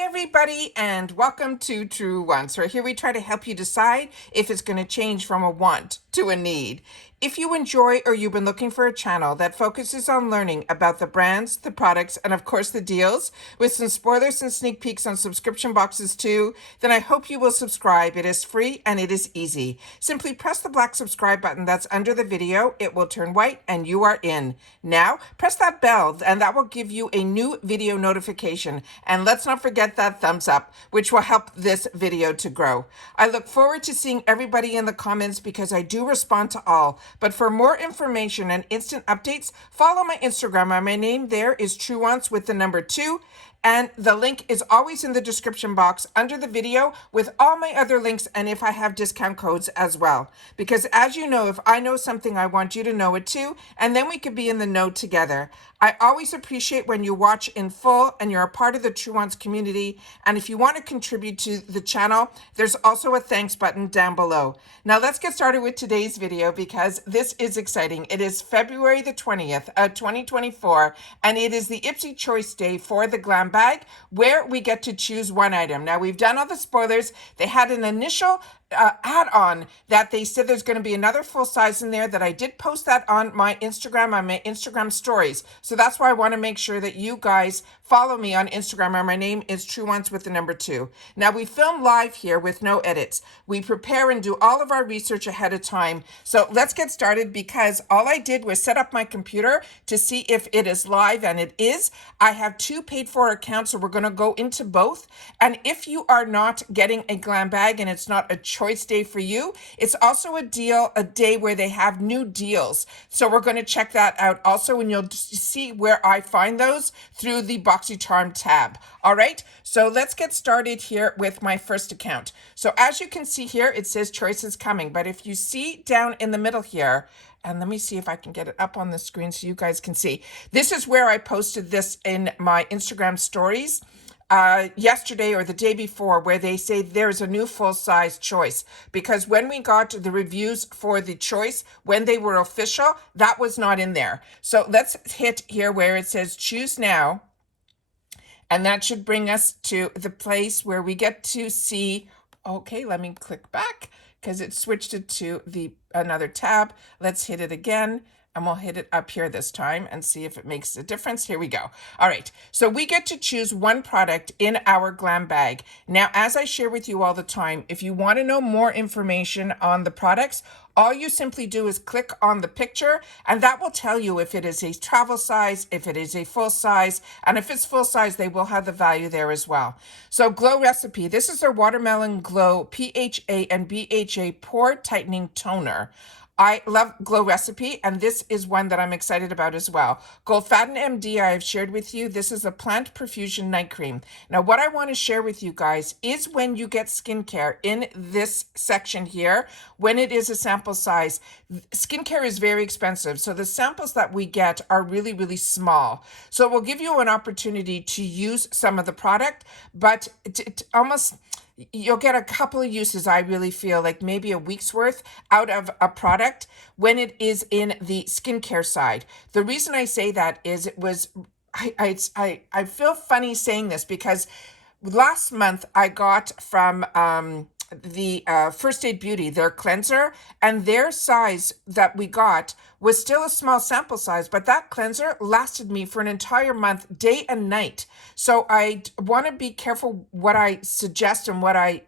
everybody, and welcome to Truewants, where here we try to help you decide if it's going to change from a want to a need. If you enjoy or you've been looking for a channel that focuses on learning about the brands, the products, and of course the deals, with some spoilers and sneak peeks on subscription boxes too, then I hope you will subscribe. It is free and it is easy. Simply press the black subscribe button that's under the video. It will turn white and you are in. Now, press that bell and that will give you a new video notification. And let's not forget that thumbs up, which will help this video to grow. I look forward to seeing everybody in the comments because I do respond to all. But for more information and instant updates, follow my Instagram. My name there is Truewants with the number 2. And the link is always in the description box under the video with all my other links and if I have discount codes as well. Because as you know, if I know something, I want you to know it too. And then we could be in the know together. I always appreciate when you watch in full and you're a part of the Truewants community. And if you want to contribute to the channel, there's also a thanks button down below. Now let's get started with today's video because this is exciting. It is February the 20th, 2024, and it is the IPSY Choice Day for the GlamBag, where we get to choose one item. Now we've done all the spoilers. They had an initial add-on that they said there's going to be another full size in there that I did post that on my Instagram stories. So that's why I want to make sure that you guys follow me on Instagram, and my name is Truewants with the number 2. Now we film live here with no edits. We prepare and do all of our research ahead of time. So let's get started because all I did was set up my computer to see if it is live, and it is. I have 2 paid for accounts, so we're going to go into both. And if you are not getting a GlamBag and it's not a choice day for you, it's also a day where they have new deals. So we're going to check that out also, and you'll see where I find those through the BoxyCharm tab. All right, so let's get started here with my first account. So as you can see here, it says choice is coming, but if you see down in the middle here, and let me see if I can get it up on the screen so you guys can see. This is where I posted this in my Instagram stories yesterday or the day before, where they say there's a new full-size choice, because when we got the reviews for the choice, when they were official, that was not in there. So let's hit here where it says choose now, and that should bring us to the place where we get to see. Okay, let me click back because it switched it to another tab. Let's hit it again. And we'll hit it up here this time and see if it makes a difference. Here we go. All right, so we get to choose one product in our GlamBag. Now, as I share with you all the time, if you want to know more information on the products, all you simply do is click on the picture, and that will tell you if it is a travel size, if it is a full size, and if it's full size, they will have the value there as well. So Glow Recipe, this is their Watermelon Glow PHA and BHA Pore Tightening Toner. I love Glow Recipe, and this is one that I'm excited about as well. Goldfaden MD, I have shared with you. This is a Plant Perfusion Night Cream. Now, what I want to share with you guys is when you get skincare in this section here, when it is a sample size, skincare is very expensive. So the samples that we get are really, really small. So it will give you an opportunity to use some of the product, but you'll get a couple of uses, I really feel, like maybe a week's worth out of a product when it is in the skincare side. The reason I say that is I feel funny saying this because last month I got from the First Aid Beauty, their cleanser, and their size that we got was still a small sample size, but that cleanser lasted me for an entire month, day and night. So I want to be careful what I suggest and what I,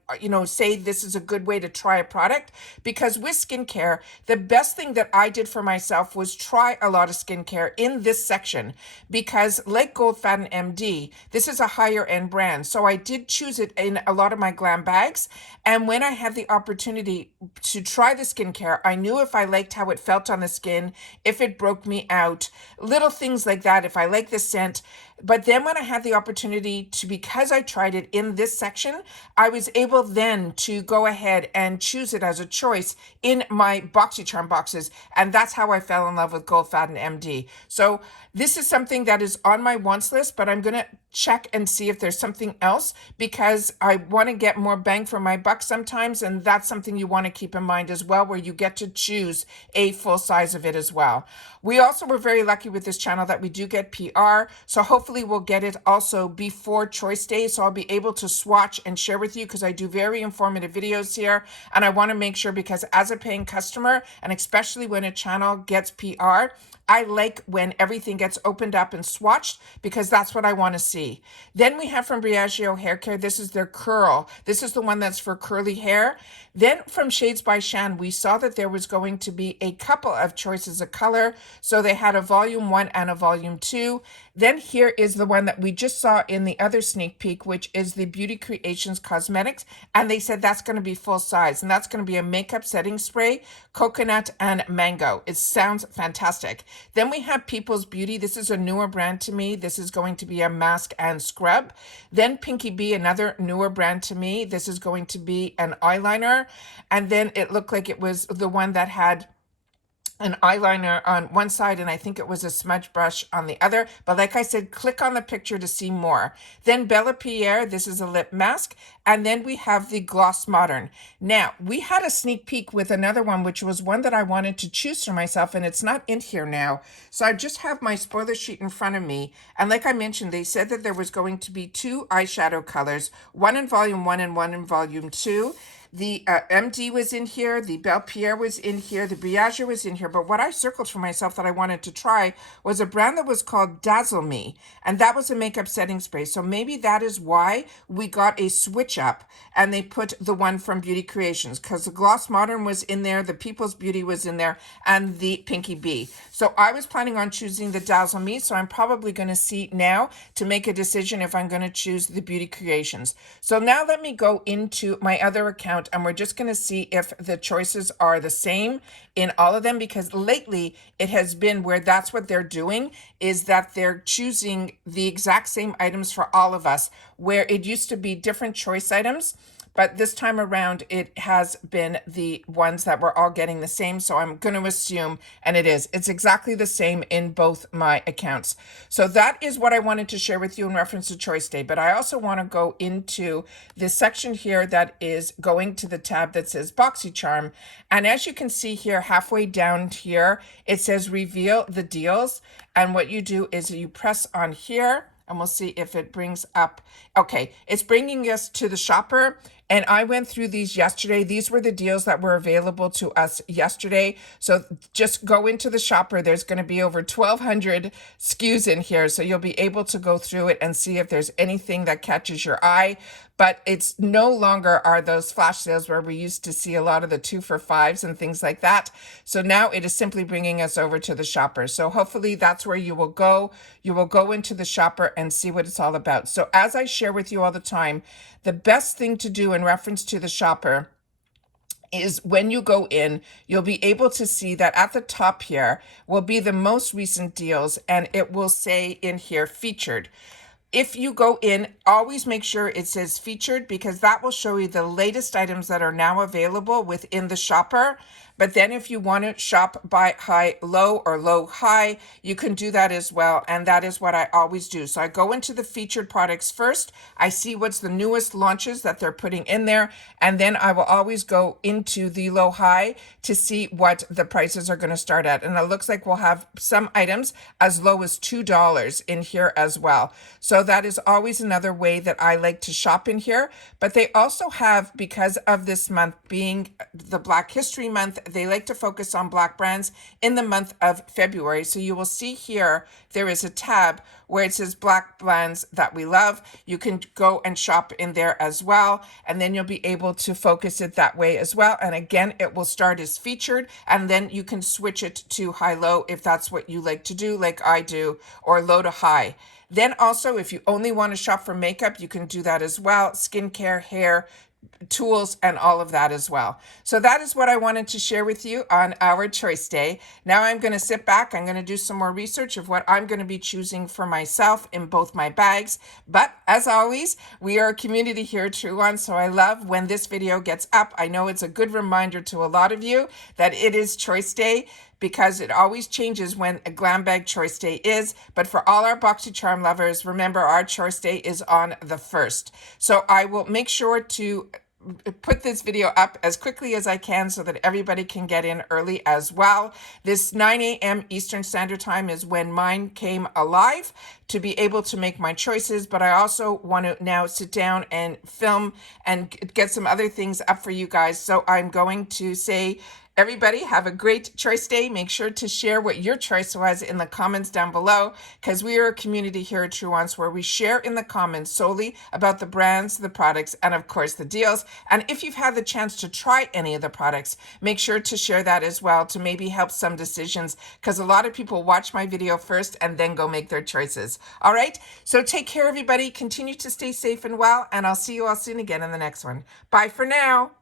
say this is a good way to try a product, because with skincare, the best thing that I did for myself was try a lot of skincare in this section, because like Goldfaden MD, this is a higher end brand. So I did choose it in a lot of my GlamBags. And when I had the opportunity to try the skincare, I knew if I liked how it felt on the skin, if it broke me out, little things like that, if I like the scent. But then when I had the opportunity to, because I tried it in this section, I was able then to go ahead and choose it as a choice in my BoxyCharm boxes. And that's how I fell in love with Goldfaden MD. So this is something that is on my wants list, but I'm going to check and see if there's something else, because I want to get more bang for my buck sometimes. And that's something you want to keep in mind as well, where you get to choose a full size of it as well. We also were very lucky with this channel that we do get PR. So hopefully hopefully we'll get it also before Choice Day, so I'll be able to swatch and share with you, because I do very informative videos here, and I want to make sure, because as a paying customer, and especially when a channel gets PR, I like when everything gets opened up and swatched, because that's what I want to see. Then we have from Briogeo Hair Care, this is their curl. This is the one that's for curly hair. Then from Shades by Shan, we saw that there was going to be a couple of choices of color. So they had a volume 1 and a volume 2. Then here is the one that we just saw in the other sneak peek, which is the Beauty Creations Cosmetics. And they said that's going to be full size, and that's going to be a makeup setting spray, coconut and mango. It sounds fantastic. Then we have People's Beauty. This is a newer brand to me. This is going to be a mask and scrub. Then Pinky Bee, another newer brand to me. This is going to be an eyeliner. And then it looked like it was the one that had an eyeliner on one side, and I think it was a smudge brush on the other. But like I said, click on the picture to see more. Then Bella Pierre, this is a lip mask. And then we have the Gloss Modern. Now, we had a sneak peek with another one, which was one that I wanted to choose for myself, and it's not in here now. So I just have my spoiler sheet in front of me. And like I mentioned, they said that there was going to be 2 eyeshadow colors, one in volume 1 and one in volume 2. The MD was in here, the Belle Pierre was in here, the Briogeo was in here, but what I circled for myself that I wanted to try was a brand that was called Dazzle Me, and that was a makeup setting spray. So maybe that is why we got a switch up, and they put the one from Beauty Creations, because the Gloss Modern was in there, the People's Beauty was in there, and the Pinky Bee. So I was planning on choosing the Dazzle Me, so I'm probably going to see now to make a decision if I'm going to choose the Beauty Creations. So now let me go into my other account, and we're just going to see if the choices are the same in all of them, because lately it has been where that's what they're doing, is that they're choosing the exact same items for all of us, where it used to be different choice items. But this time around, it has been the ones that we're all getting the same. So I'm going to assume, and it is, it's exactly the same in both my accounts. So that is what I wanted to share with you in reference to Choice Day. But I also want to go into this section here that is going to the tab that says BoxyCharm. And as you can see here, halfway down here, it says reveal the deals. And what you do is you press on here, and we'll see if it brings up. Okay, it's bringing us to the shopper. And I went through these yesterday. These were the deals that were available to us yesterday. So just go into the shopper. There's going to be over 1,200 SKUs in here. So you'll be able to go through it and see if there's anything that catches your eye. But it's no longer are those flash sales where we used to see a lot of the 2 for $5s and things like that. So now it is simply bringing us over to the shopper. So hopefully that's where you will go. You will go into the shopper and see what it's all about. So as I share with you all the time, the best thing to do in reference to the shopper is when you go in, you'll be able to see that at the top here will be the most recent deals, and it will say in here featured. If you go in, always make sure it says featured, because that will show you the latest items that are now available within the shopper. But then if you want to shop by high, low, or low, high, you can do that as well. And that is what I always do. So I go into the featured products first. I see what's the newest launches that they're putting in there. And then I will always go into the low, high to see what the prices are going to start at. And it looks like we'll have some items as low as $2 in here as well. So that is always another way that I like to shop in here. But they also have, because of this month being the Black History Month, they like to focus on Black brands in the month of February. So you will see here, there is a tab where it says Black brands that we love. You can go and shop in there as well. And then you'll be able to focus it that way as well. And again, it will start as featured, and then you can switch it to high, low if that's what you like to do, like I do, or low to high. Then also, if you only want to shop for makeup, you can do that as well. Skincare, hair, tools, and all of that as well. So that is what I wanted to share with you on our Choice Day. Now I'm going to sit back. I'm going to do some more research of what I'm going to be choosing for myself in both my bags. But as always, we are a community here at Truewants, so I love when this video gets up. I know it's a good reminder to a lot of you that it is Choice Day, because it always changes when a GlamBag Choice Day is. But for all our BoxyCharm lovers, remember our Choice Day is on the 1st. So I will make sure to put this video up as quickly as I can so that everybody can get in early as well. This 9 a.m. Eastern Standard Time is when mine came alive to be able to make my choices, but I also want to now sit down and film and get some other things up for you guys. So I'm going to say, everybody, have a great choice day. Make sure to share what your choice was in the comments down below, because we are a community here at Truewants where we share in the comments solely about the brands, the products, and of course the deals. And if you've had the chance to try any of the products, make sure to share that as well to maybe help some decisions, because a lot of people watch my video first and then go make their choices. All right, so take care, everybody. Continue to stay safe and well, and I'll see you all soon again in the next one. Bye for now.